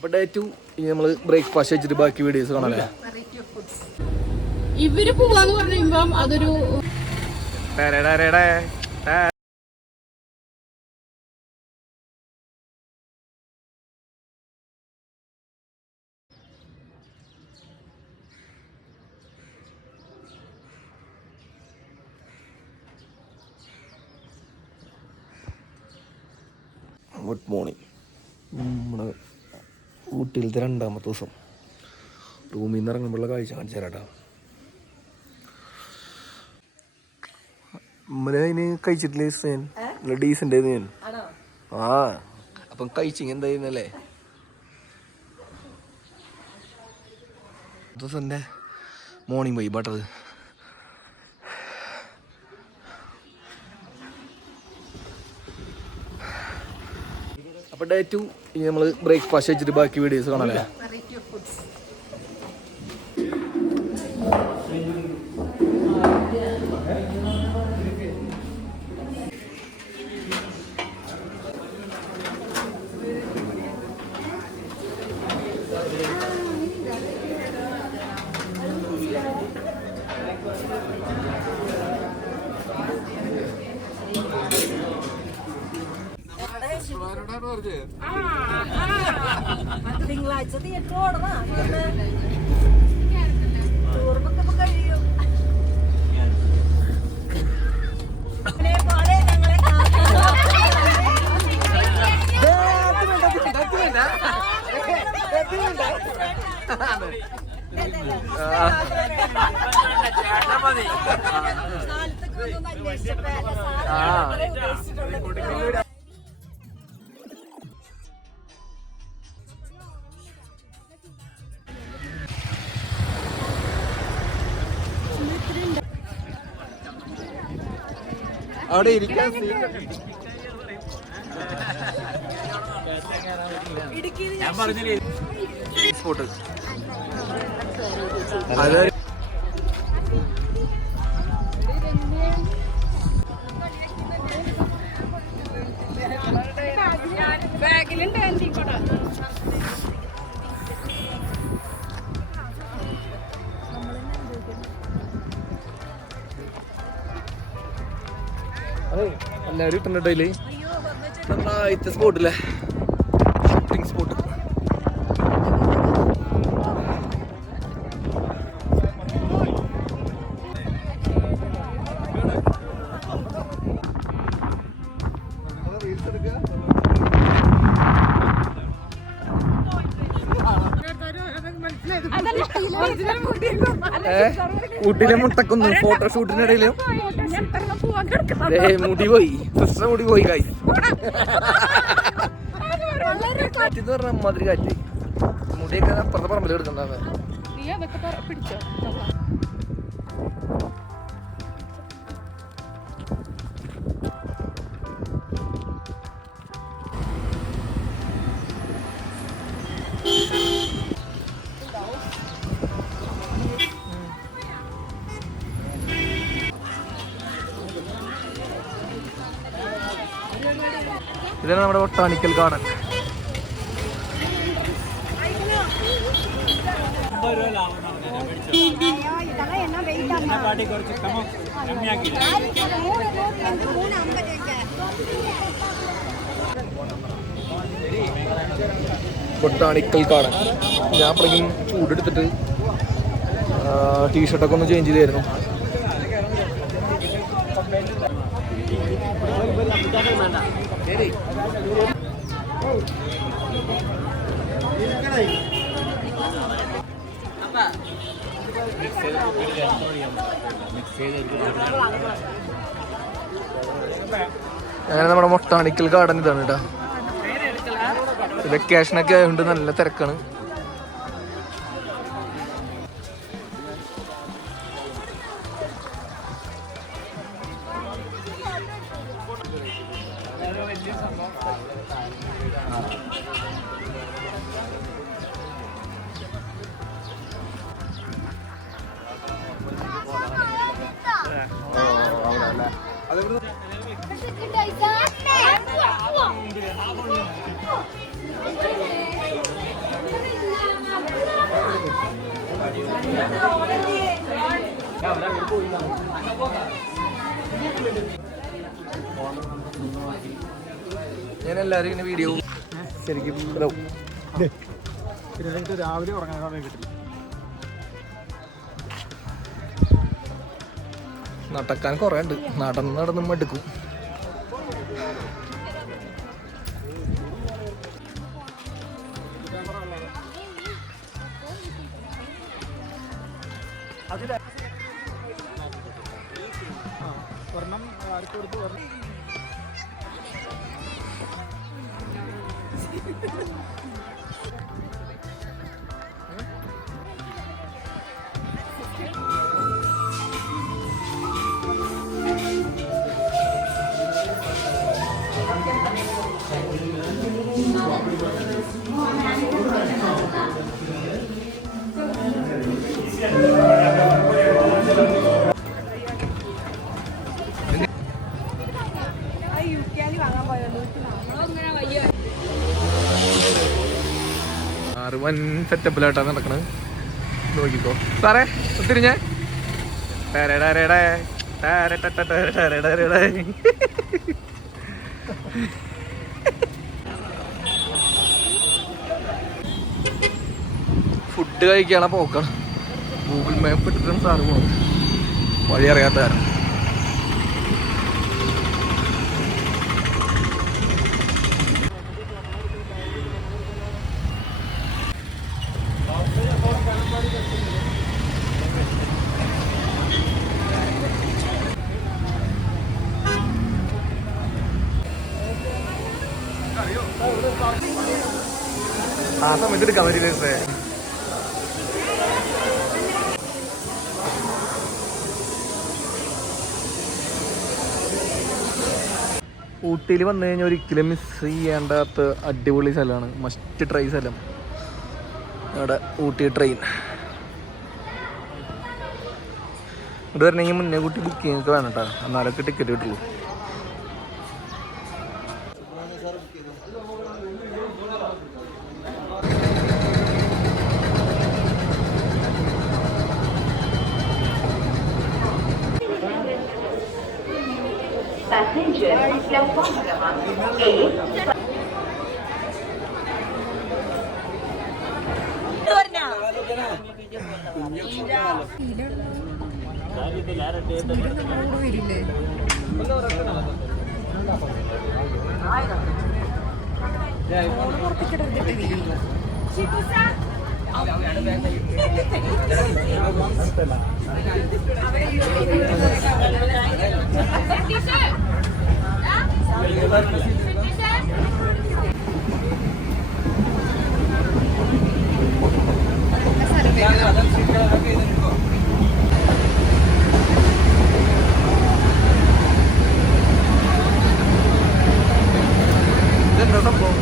അപ്പോൾ ഡേ 2 നമ്മൾ ബ്രേക്ക്ഫാസ്റ്റ് വെച്ചിട്ട് ബാക്കി വീഡിയോസ് കാണാല്ലേ. ഇവര് പോവാന്ന് പറയുമ്പോ അതൊരു ഗുഡ് മോർണിംഗ്. നമ്മുടെ ഊട്ടിയിലത്തെ 2ാമത്തെ ദിവസം റൂമിൽ നിന്ന് ഇറങ്ങുമ്പോഴുള്ള കാഴ്ച കാണിച്ചു തരാട്ടോ. അതിന് കഴിച്ചിട്ടില്ലേ നല്ല ഡീസൻ്റ് ആയിരുന്നു ഞാൻ. അപ്പം കഴിച്ചിങ് എന്തായിരുന്നല്ലേ ദിവസൻ്റെ മോർണിംഗ് പോയി ബട്ടത്. അപ്പോൾ ഡേ 2 നമ്മൾ ബ്രേക്ക്ഫാസ്റ്റ് വെച്ചിട്ട് ബാക്കി വീഡിയോസ് കാണാല്ലേ. തിങ്കളാഴ്ച തിയേറ്റർ ഓടണം. ടൂർക്കൊക്കെ കഴിയും. അവിടെ ഇരിക്കാൻ സ്പോട്ട് എല്ലാവരും ഇട്ടുണ്ടല്ലേ നമ്മുടെ ആദ്യത്തെ സ്പോട്ടില്ലേ ഷൂട്ടിംഗ് സ്പോട്ട്. ഊട്ടിയിലെ മുട്ടക്കുന്നു ഫോട്ടോഷൂട്ടിനിടയിലും മുടി പോയി സിസ്റ്റർ മുടി പോയി കാറ്റ് എന്ന് പറഞ്ഞ മാതിരി കാറ്റ് മുടിയൊക്കെ അപ്പുറത്തെ പറമ്പിൽ എടുക്കണ്ടാണ്. ഇതാണ് നമ്മുടെ ബൊട്ടാണിക്കൽ ഗാർഡൻ. Botanical garden. ഞാൻ അപ്പോഴേക്കും ചൂടെടുത്തിട്ട് ടീഷർട്ടൊക്കെ ഒന്ന് ചേഞ്ച് ചെയ്തായിരുന്നു. അങ്ങനെ നമ്മുടെ ബൊട്ടാണിക്കൽ ഗാർഡൻ ഇതാണ് കേട്ടോ. വെക്കേഷനൊക്കെ ആയതുകൊണ്ട് നല്ല തിരക്കാണ്. എല്ലാവരും ഇങ്ങനെ വീഡിയോ ശരിക്കും രാവിലെ ഉറങ്ങാൻ സമയം കിട്ടില്ല. നടക്കാൻ കുറേ ഉണ്ട്, നടന്ന് മടുക്കും. ഒരെണ്ണം ആർക്ക് കൊടുത്ത് ഒരെണ്ണം വൻ സെറ്റപ്പിലായിട്ടാണ് നടക്കണത്. നോക്കിക്കോ സാറേ തിരിഞ്ഞേ. ഫുഡ് കഴിക്കാണ് പോക്കാണ്. ഗൂഗിൾ മാപ്പ് ഇട്ടിട്ടാണ് സാറ് പോകുന്നത്, വഴി അറിയാത്ത കാരണം. ആ സമയത്ത് എടുക്കാൻ പറ്റില്ല. ഊട്ടിയിൽ വന്നു കഴിഞ്ഞാൽ ഒരിക്കലും മിസ് ചെയ്യേണ്ടാത്ത അടിപൊളി സ്ഥലമാണ്, മസ്റ്റ് ട്രൈ സ്ഥലം അവിടെ ഊട്ടി ട്രെയിൻ. ഇവിടെ വരണമെങ്കിൽ മുന്നേ കൂട്ടി ബുക്കിംഗ് ഒക്കെ വേണം കേട്ടോ, എന്നാലൊക്കെ ടിക്കറ്റ് കിട്ടുള്ളൂ. ഇതെന്താ സംഭവം?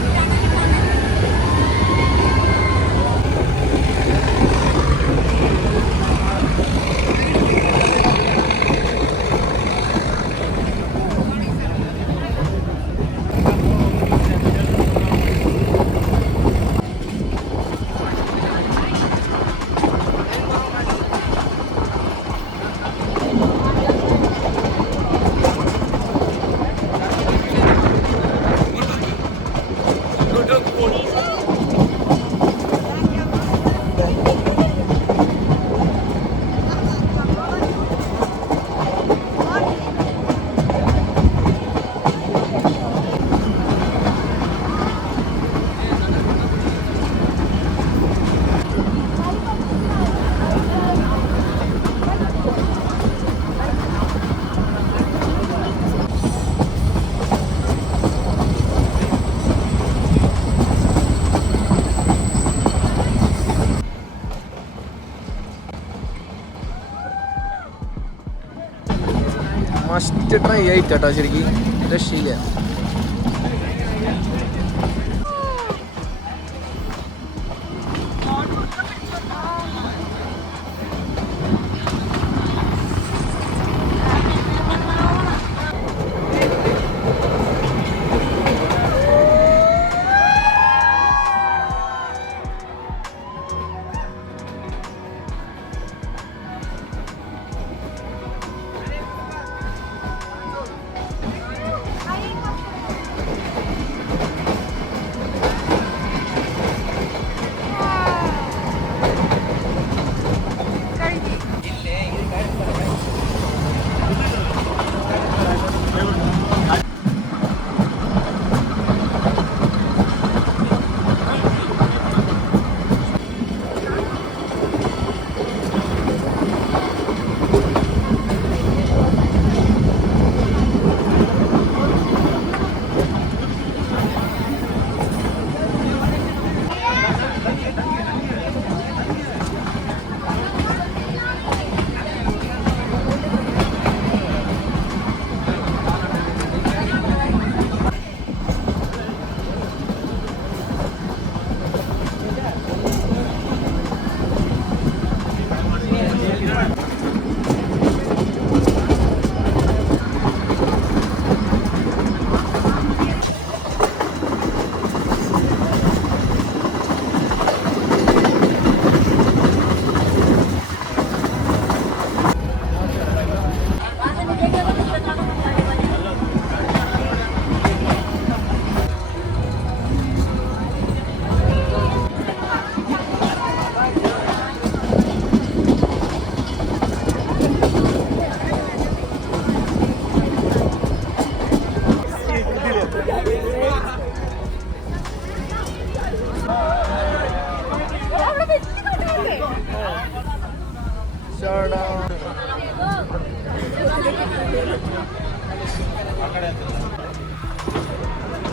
മസ്റ്റ് ട്രൈ ആയിട്ടോ ശരിക്കും, രക്ഷയില്ല.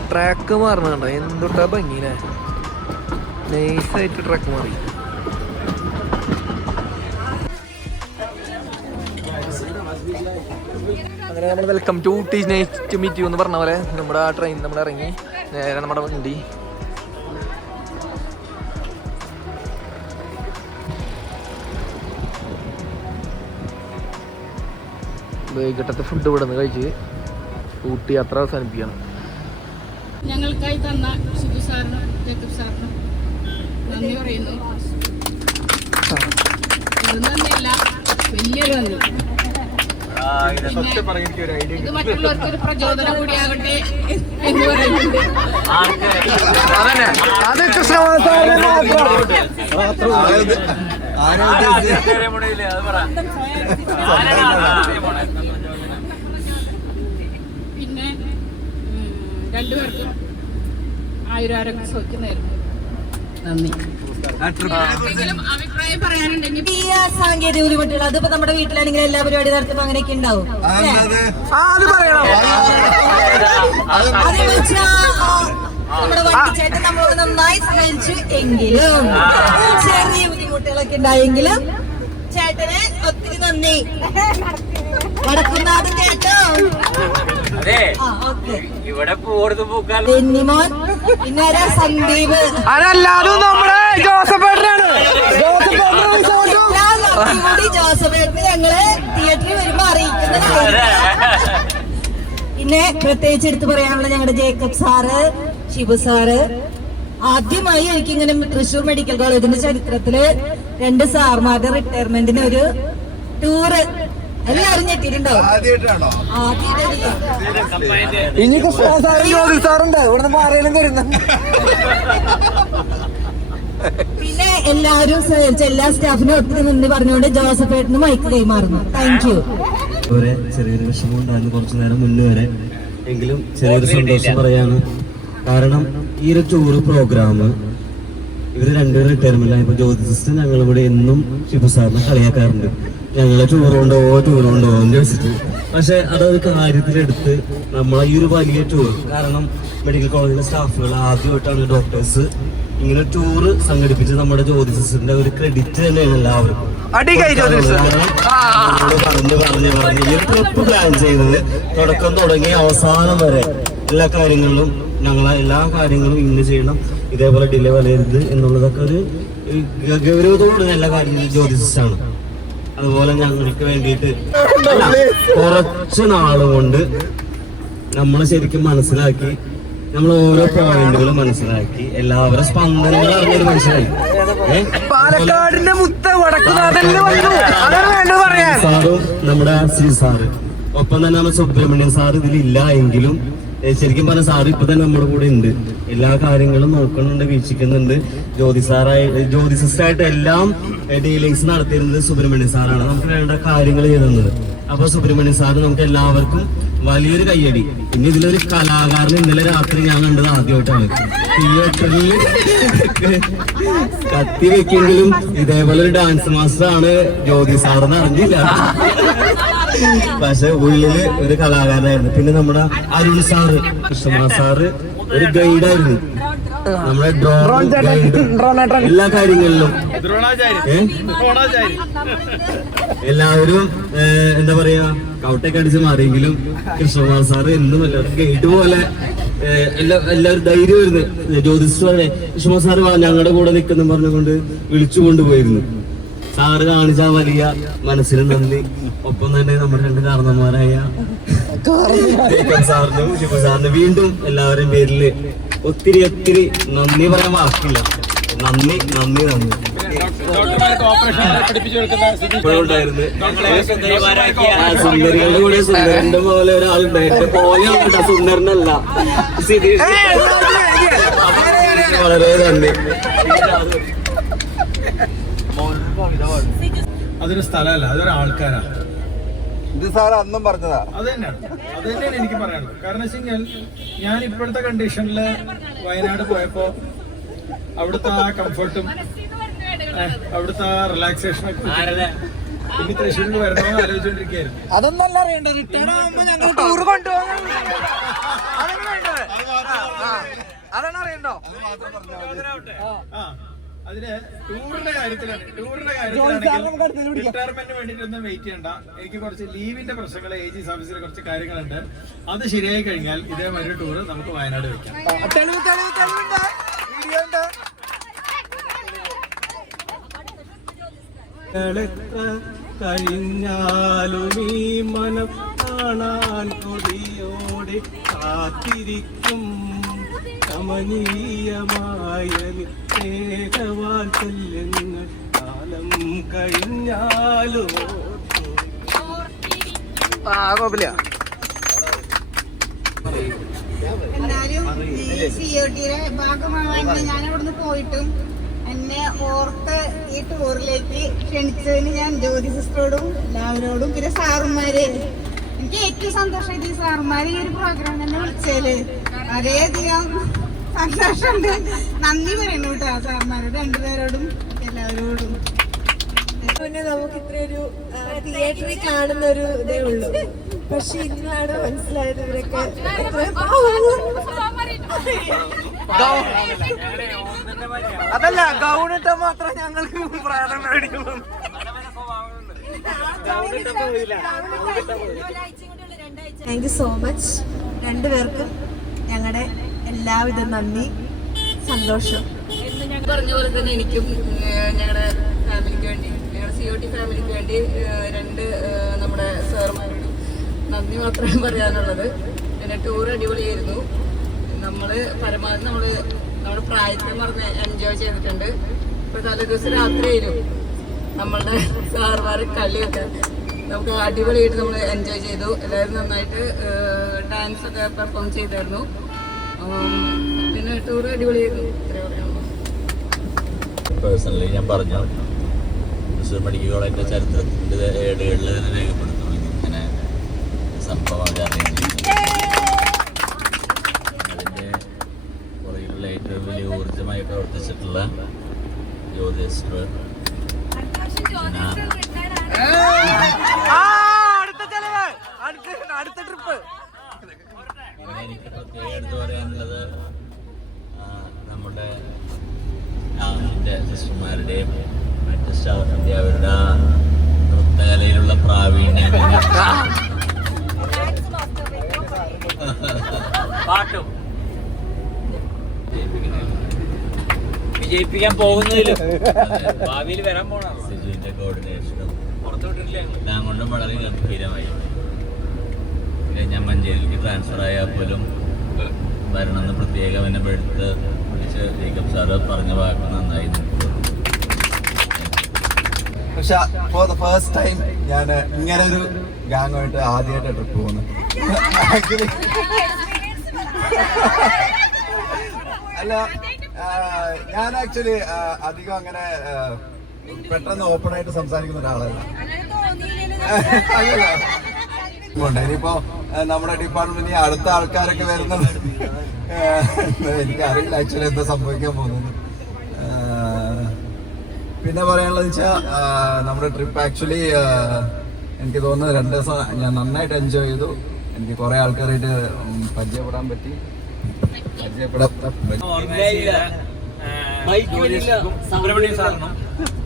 ട്രാക്ക് മാറണ എന്തുട്ടാ ഭംഗിനെ, നൈസായിട്ട് ട്രാക്ക് മാറി. അങ്ങനെ നമ്മൾ welcome to Ooty, nice to meet you എന്ന് പറഞ്ഞ പോലെ നമ്മുടെ ആ ട്രെയിൻ നമ്മൾ ഇറങ്ങി നേരെ നമ്മുടെ വണ്ടി. വൈകിട്ടത്തെ ഫുഡ് ഇവിടെ നിന്ന് കഴിച്ച് ഊട്ടി യാത്ര അവസാനിപ്പിക്കണം. ഞങ്ങൾക്കായി തന്ന ഷിബു സാറിനും ജേക്കബ് സാറിനും നന്ദി പറയുന്നു. ഇത് നന്ദിയല്ല, വലിയൊരു നന്ദി. ഇത് മറ്റുള്ളവർക്ക് ഒരു പ്രചോദനം കൂടിയാകട്ടെ എന്ന് പറയുന്നുണ്ട്. പിന്നെ രണ്ടുപേർക്കും ആയിരം സൗഖ്യമായിരുന്നു. നന്ദി. എന്തെങ്കിലും അഭിപ്രായം പറയാനുണ്ടെങ്കിൽ ഈ സാങ്കേതിക ബുദ്ധിമുട്ടുകൾ അതിപ്പോ നമ്മുടെ വീട്ടിലാണെങ്കിൽ എല്ലാ പരിപാടി നടത്തുമ്പോ അങ്ങനെയൊക്കെ ഉണ്ടാവും. അത് വെച്ചാ നമ്മുടെ വണ്ടിച്ചേട്ടൻ നമ്മളോട് നന്നായി സഹായിച്ചു എങ്കിലും ചെറിയ ബുദ്ധിമുട്ടുകളൊക്കെ ഉണ്ടായെങ്കിലും ചേട്ടന് ഒത്തിരി നന്ദി. വടക്കുന്നാഥൻ ചേട്ടോ, ബെന്നിമോൻ, പിന്നെ സന്ദീപ്, കൂടി ജോസഫേട്ടന് ഞങ്ങള് തിയേറ്ററിൽ വരുമ്പോ അറിയിക്കുന്നതായിരിക്കും. പിന്നെ പ്രത്യേകിച്ച് എടുത്ത് പറയാനുള്ള ഞങ്ങളുടെ ജേക്കബ് സാറ്, ഷിബു സാറ്. ആദ്യമായി എനിക്കിങ്ങനെ തൃശ്ശൂർ മെഡിക്കൽ കോളേജിന്റെ ചരിത്രത്തില് 2 സാർമാരുടെ റിട്ടയർമെന്റിന് ഒരു ടൂറ് എല്ലാവരും ഞെട്ടിയിട്ടുണ്ടാവും. പിന്നെ എല്ലാവരും എല്ലാ സ്റ്റാഫിനും ഒത്തിരി നന്ദി പറഞ്ഞുകൊണ്ട് ജോസഫേട്ടന് മൈക്ക് കൈമാറുന്നു. Thank you. ചെറിയൊരു വിഷമം ഉണ്ടായിരുന്നു കുറച്ചു നേരം മുന്നേ വരെ, എങ്കിലും ചെറിയൊരു സന്തോഷം പറയാണ്. കാരണം ഈ ഒരു ടൂർ പ്രോഗ്രാം ഇവര് രണ്ടുപേരും റിട്ടയർമെന്റ് ആയപ്പോ ജ്യോതിസിസ്റ്റ് ഞങ്ങളിവിടെ എന്നും ഷിബു സാറിനെ കളിയാക്കാറുണ്ട്. ഞങ്ങളെ ടൂറുണ്ടോ എന്ന് ചോദിച്ചിട്ട്. പക്ഷെ അതൊരു കാര്യത്തിലെടുത്ത് നമ്മളെ ഈ ഒരു വലിയ ടൂർ, കാരണം മെഡിക്കൽ കോളേജിലെ സ്റ്റാഫുകൾ ആദ്യമായിട്ടാണ് ഡോക്ടേഴ്സ് ഇങ്ങനെ ടൂറ് സംഘടിപ്പിച്ച് നമ്മുടെ ജ്യോതിസിന്റെ ഒരു ക്രെഡിറ്റ് തന്നെയാണ് എല്ലാവർക്കും. പറഞ്ഞ് ഈ ഒരു ട്രിപ്പ് പ്ലാൻ ചെയ്തത് തുടക്കം തുടങ്ങി അവസാനം വരെ എല്ലാ കാര്യങ്ങളിലും എല്ലാ കാര്യങ്ങളും ഇങ്ങനെ ചെയ്യണം, ഇതേപോലെ ഡിലേ വരരുത് എന്നുള്ളതൊക്കെ ഒരു ഗൗരവത്തോടെ എല്ലാ കാര്യങ്ങളും ജ്യോതിസാണ്. അതുപോലെ ഞങ്ങൾക്ക് വേണ്ടിയിട്ട് കുറച്ച് നാളുകൊണ്ട് നമ്മൾ ശരിക്കും മനസ്സിലാക്കി, നമ്മൾ ഓരോ പോയിന്റുകളും മനസ്സിലാക്കി, എല്ലാവരും സ്പന്ദനങ്ങൾ അറിഞ്ഞൊരു മനസ്സിലായി. പാലക്കാടിന്റെ മുത്ത സാറും നമ്മുടെ സാറ്, ഒപ്പം തന്നെ നമ്മുടെ സുബ്രഹ്മണ്യൻ സാർ ഇതിലില്ല എങ്കിലും ശരിക്കും പറഞ്ഞ സാറ് ഇപ്പൊ തന്നെ നമ്മുടെ കൂടെ ഉണ്ട്. എല്ലാ കാര്യങ്ങളും നോക്കുന്നുണ്ട്, വീക്ഷിക്കുന്നുണ്ട്. ജ്യോതിസിസ്റ്റായിട്ട് എല്ലാം ഡീലിങ്സ് നടത്തിയിരുന്നത് സുബ്രഹ്മണ്യൻ സാറാണ്. നമുക്ക് വേണ്ട കാര്യങ്ങൾ ചെയ്തിരുന്നത്. അപ്പൊ സുബ്രഹ്മണ്യൻ സാറ് നമുക്ക് എല്ലാവർക്കും വലിയൊരു കയ്യടി. പിന്നെ ഇതിലൊരു കലാകാരൻ ഇന്നലെ രാത്രി ഞാൻ കണ്ടത് ആദ്യമായിട്ടാണ്. തിയേറ്ററിൽ കത്തി വെക്കെങ്കിലും ഇതേപോലെ ഒരു ഡാൻസ് മാസ്റ്റർ ആണ് ജ്യോതി സാറെന്ന് അറിഞ്ഞില്ല. പക്ഷെ ഉള്ളില് ഒരു കലാകാരനായിരുന്നു. പിന്നെ നമ്മുടെ അരുൺ സാറ്, കൃഷ്ണ സാറ് ഒരു ഗൈഡായിരുന്നു. നമ്മുടെ ഡ്രോൺ ഗൈഡ്, എല്ലാ കാര്യങ്ങളിലും എല്ലാവരും എന്താ പറയാ കൗട്ടൊക്കെ അടിച്ച് മാറിയെങ്കിലും കൃഷ്ണകുമാർ സാറ് എന്നും എല്ലാവരും ഗൈഡ് പോലെ എല്ലാവരും ധൈര്യം വരുന്നു. ജ്യോതിഷ് കൃഷ്ണകുമാർ സാറ് ഞങ്ങളുടെ കൂടെ നിൽക്കുന്നു പറഞ്ഞുകൊണ്ട് വിളിച്ചു കൊണ്ടുപോയിരുന്നു. സാറ് കാണിച്ച വലിയ മനസ്സിന് നന്ദി. ഒപ്പം തന്നെ നമ്മുടെ 2 കാരണന്മാരായ സാറിനും ഷിബു സാറിനും വീണ്ടും എല്ലാവരുടെയും പേരില് ഒത്തിരി നന്ദി പറയാൻ വാക്കില്ല. നന്ദി. ഇപ്പോഴുണ്ടായിരുന്നു സുന്ദരികളുടെ കൂടെ സുന്ദരന്റെ പോലെ ഒരാളുണ്ടായിട്ട് പോലെയാണ്, സുന്ദരനല്ല. വളരെ നന്ദി. അതൊരു സ്ഥലമല്ല, അതൊരു ആൾക്കാരാ. ഇത് സാർ അന്നും പറഞ്ഞതാ. അത് തന്നെയാണ് എനിക്ക് പറയാനുള്ളത്. കാരണം വെച്ചാൽ ഞാൻ ഇപ്പോഴത്തെ കണ്ടീഷനില് വയനാട് പോയപ്പോ അവിടുത്തെ ആ കംഫർട്ടും അവിടുത്തെ ആ റിലാക്സേഷനൊക്കെ ഇനി തൃശ്ശൂരിൽ വരണമെന്ന് ആലോചിച്ചുകൊണ്ടിരിക്കുകയായിരുന്നു. അതൊന്നല്ല അറിയണ്ട, റിട്ടേൺ ആവുമ്പോ ഞങ്ങൾ ടൂർ കൊണ്ടുപോകാൻ അതാണ് അറിയണ്ടോ. അതിന് ടൂറിന്റെ കാര്യത്തിലാണ് റിട്ടയർമെന്റിന് വേണ്ടിയിട്ടൊന്നും വെയിറ്റ് ചെയ്യണ്ട. എനിക്ക് കുറച്ച് ലീവിന്റെ പ്രശ്നങ്ങൾ AG സർവീസിലെ കുറച്ച് കാര്യങ്ങളുണ്ട്. അത് ശരിയായി കഴിഞ്ഞാൽ ഇതേമാതിരി ടൂർ നമുക്ക് വയനാട് വെക്കാം. കഴിഞ്ഞാലും ഈ മനം കാണാൻ കൊടിയോടെ കാത്തിരിക്കും കമനീയമായ സ്നേഹവാത്സല്യങ്ങൾ കാലം കഴിഞ്ഞാലും കുഴപ്പമില്ല. എന്നാലും ഈ COTയുടെ ഭാഗമാവാൻ ഞാൻ അവിടുന്ന് പോയിട്ടും എന്നെ ഓർത്ത് ഈ ടൂറിലേക്ക് ക്ഷണിച്ചതിന് ഞാൻ ജ്യോതി സിസ്റ്ററോടും എല്ലാവരോടും പിന്നെ സാറുമാര്, എനിക്ക് ഏറ്റവും സന്തോഷമായിട്ട് ഈ സാറുമാര് ഈ ഒരു പ്രോഗ്രാം തന്നെ വിളിച്ചതില് വളരെയധികം സന്തോഷമുണ്ട്. നന്ദി പറയുന്നു കേട്ടോ സാറുമാരോട്, രണ്ടുപേരോടും എല്ലാവരോടും. പിന്നെ നമുക്ക് ഇത്രയൊരു തിയേറ്ററിൽ കാണുന്ന ഒരു ഇതേ ഉള്ളൂ. പക്ഷെ ഇന്നാണ് മനസ്സിലായത് ഇവരൊക്കെ അതല്ല, ഗൗണിട്ട മാത്രം ഞങ്ങൾക്ക് പ്രേതം മേടിക്കുള്ളൂ. താങ്ക് യു സോ മച്ച് രണ്ടുപേർക്കും. ഞങ്ങളുടെ എല്ലാവിധ നന്ദി, സന്തോഷം. ഞാൻ പറഞ്ഞ പോലെ തന്നെ എനിക്കും ഞങ്ങളുടെ ഫാമിലിക്ക് വേണ്ടി, ഞങ്ങളുടെ COT ഫാമിലിക്ക് വേണ്ടി നമ്മുടെ സാറുമാരോട് നന്ദി മാത്രമേ പറയാനുള്ളത്. പിന്നെ ടൂർ അടിപൊളിയായിരുന്നു. പരമാവധി നമ്മുടെ പ്രായത്തെ മറന്ന് എൻജോയ് ചെയ്തിട്ടുണ്ട്. ഇപ്പോൾ തലേദിവസം രാത്രിയായിരുന്നു നമ്മളുടെ സാറുമാരെ കളിയൊക്കെ നമുക്ക് അടിപൊളിയായിട്ട് നമ്മൾ എൻജോയ് ചെയ്തു. എല്ലാവരും നന്നായിട്ട് ഡാൻസൊക്കെ പെർഫോം ചെയ്തായിരുന്നു. പിന്നെ ടൂർ അടിപൊളിയായിരുന്നു. ഇത്രയും പറയാനുള്ളൂ. പേഴ്സണലി ഞാൻ പറഞ്ഞു, തൃശ്ശൂർ മെഡിക്കൽ കോളേജിൻ്റെ ചരിത്രത്തിൻ്റെ ഏടുകളിൽ തന്നെ രേഖപ്പെടുത്തുന്നു ഇങ്ങനെ സംഭവം അവർ അറേഞ്ച് ചെയ്തു. അതിൻ്റെ പുറകിലുള്ള ഏറ്റവും വലിയ ഊർജ്ജമായി പ്രവർത്തിച്ചിട്ടുള്ള ജ്യോതി സിസ്റ്റർ, പിന്നെ എനിക്ക് പ്രത്യേകം എടുത്ത് പറയാനുള്ളത് നമ്മുടെ എൻ്റെ സിസ്റ്റർമാരുടെയും മറ്റ് സ്റ്റാഫിൻ്റെ അവരുടെ നൃത്തകലയിലുള്ള പ്രാവീണ്യം, പാട്ടും വിജയിപ്പിക്കാൻ പോകുന്നതിലും ഭാവിയിൽ വരാൻ പോണ സിജുവിൻ്റെ കോർഡിനേഷനും എല്ലാം കൊണ്ടും വളരെ ഗംഭീരമായി. പിന്നെ ഞാൻ മഞ്ചേരിക്ക് ട്രാൻസ്ഫർ ആയാൽ പോലും വരണമെന്ന് പ്രത്യേകം എന്നെ എടുത്ത് വിളിച്ച് ജേക്കബ് സാറ് പറഞ്ഞ വാക്ക് നന്നായി. പക്ഷെ ഫോർ ദ ഫസ്റ്റ് ടൈം ഞാൻ ഇങ്ങനെ ഒരു ഗാങ്ങുമായിട്ട് ആദ്യമായിട്ട് ട്രിപ്പ് പോകുന്നു. ആക്ച്വലി അല്ല, ഞാൻ ആക്ച്വലി അധികം അങ്ങനെ പെട്ടെന്ന് ഓപ്പൺ ആയിട്ട് സംസാരിക്കുന്ന ഒരാളല്ല. ഇനിയിപ്പോ നമ്മുടെ ഡിപ്പാർട്ട്മെന്റിൽ അടുത്ത ആൾക്കാരൊക്കെ വരുന്നത് എനിക്കറിയില്ല ആക്ച്വലി എന്താ സംഭവിക്കാൻ പോകുന്നത്. പിന്നെ പറയാനുള്ളത് വെച്ചാൽ നമ്മുടെ ട്രിപ്പ് ആക്ച്വലി എനിക്ക് തോന്നുന്നത് 2 ദിവസം ഞാൻ നന്നായിട്ട് എൻജോയ് ചെയ്തു. എനിക്ക് കുറെ ആൾക്കാരായിട്ട് പരിചയപ്പെടാൻ പറ്റി.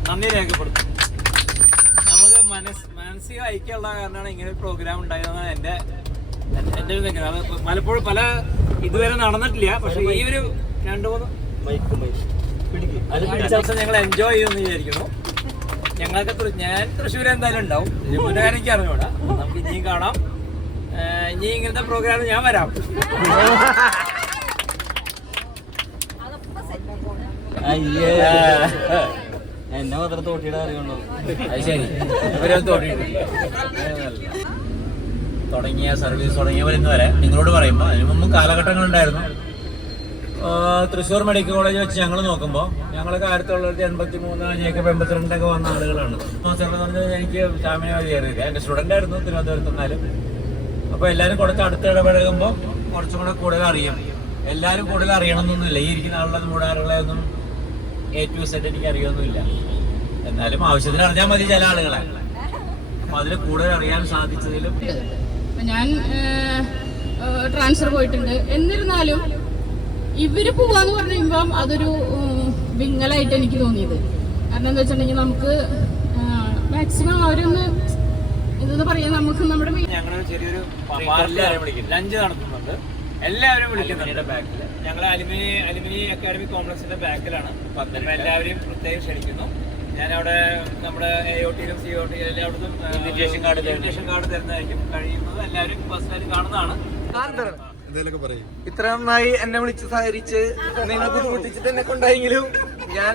നന്ദി രേഖപ്പെടുത്തും. നമുക്ക് മാനസിക ഐക്യമുള്ള കാരണമാണ് ഇങ്ങനെ ഒരു പ്രോഗ്രാം ഉണ്ടായതെന്നാണ് എൻ്റെ ഒരു നിൽക്കുന്നത്. അത് പലപ്പോഴും ഇതുവരെ നടന്നിട്ടില്ല. പക്ഷെ ഈ ഒരു 2-3 അത് പിടിച്ച ദിവസം ഞങ്ങൾ എൻജോയ് ചെയ്യുമെന്ന് വിചാരിക്കുന്നു. ഞങ്ങൾക്ക് ഞാൻ തൃശ്ശൂർ എന്തായാലും ഉണ്ടാവും. മുന്നേരം എനിക്ക് അറിഞ്ഞൂടാ. നമുക്ക് ഇനിയും കാണാം. ഇനി ഇങ്ങനത്തെ പ്രോഗ്രാം ഞാൻ വരാം. എന്നെ മാത്രം തോട്ടിയുടെ അറിയുള്ളൂ. അത് ശരി, ഇവരൊന്നും തോട്ടിയിട്ടില്ല. സർവീസ് തുടങ്ങിയവർ ഇന്ന് വരെ നിങ്ങളോട് പറയുമ്പോൾ അതിന് മുമ്പ് കാലഘട്ടങ്ങളുണ്ടായിരുന്നു. തൃശ്ശൂർ മെഡിക്കൽ കോളേജ് വെച്ച് ഞങ്ങൾ നോക്കുമ്പോൾ ഞങ്ങൾക്ക് 1983 ജേക്കബ് 82 വന്ന ആളുകളാണ്. എനിക്ക് ചാമ്യമായി കയറിയില്ല. എൻ്റെ സ്റ്റുഡൻ്റ് ആയിരുന്നു തിരുവനന്തപുരത്ത്. എന്നാലും അപ്പോൾ എല്ലാവരും കുറച്ച് അടുത്ത് ഇടപഴകുമ്പോൾ കുറച്ചും കൂടെ കൂടുതൽ അറിയും. എല്ലാവരും കൂടുതൽ അറിയണമെന്നൊന്നുമില്ല. ഈ ഇരിക്കുന്ന ആളുടെ മൂടാറുകളെ ഒന്നും A to Z എനിക്ക് അറിയൊന്നുമില്ല. എന്നാലും ആവശ്യത്തിന് അറിഞ്ഞാൽ മതി ചില ആളുകളെ. അപ്പൊ അതിൽ കൂടുതൽ അറിയാൻ സാധിച്ചതിലും ഞാൻ ട്രാൻസ്ഫർ പോയിട്ടുണ്ട്. എന്നിരുന്നാലും ഇവര് പോവാന്ന് പറഞ്ഞു കഴിയുമ്പം അതൊരു വിങ്ങലായിട്ട് എനിക്ക് തോന്നിയത്. കാരണം എന്താ വെച്ചിട്ടുണ്ടെങ്കിൽ നമുക്ക് മാക്സിമം അവരൊന്ന് എന്താ പറയാ, നമുക്ക് നമ്മുടെ ഞങ്ങളൊരു ചെറിയൊരു ലഞ്ച് നടത്തുന്നുണ്ട്. എല്ലാവരും വിളിക്കുന്നുണ്ട് ബാക്കിൽ. ഞങ്ങൾ അലുമിനി അക്കാഡമിക് കോംപ്ലക്സിന്റെ ബാക്കിലാണ്. എല്ലാവരെയും പ്രത്യേകം ക്ഷണിക്കുന്നു. ഞാനവിടെ നമ്മുടെ AOT-യിലും COT-യിലും എല്ലായിടത്തും ഇൻവിറ്റേഷൻ കാർഡ് തരുന്നതായിരിക്കും. കഴിയുന്നത് എല്ലാവരും പേഴ്സണലി കാണുന്നതാണ്. ഇത്ര നന്നായി എന്നെ വിളിച്ച് സഹകരിച്ച് നിങ്ങൾ ബുദ്ധിമുട്ടിച്ചിട്ട് എന്നെ കൊണ്ടായെങ്കിലും ഞാൻ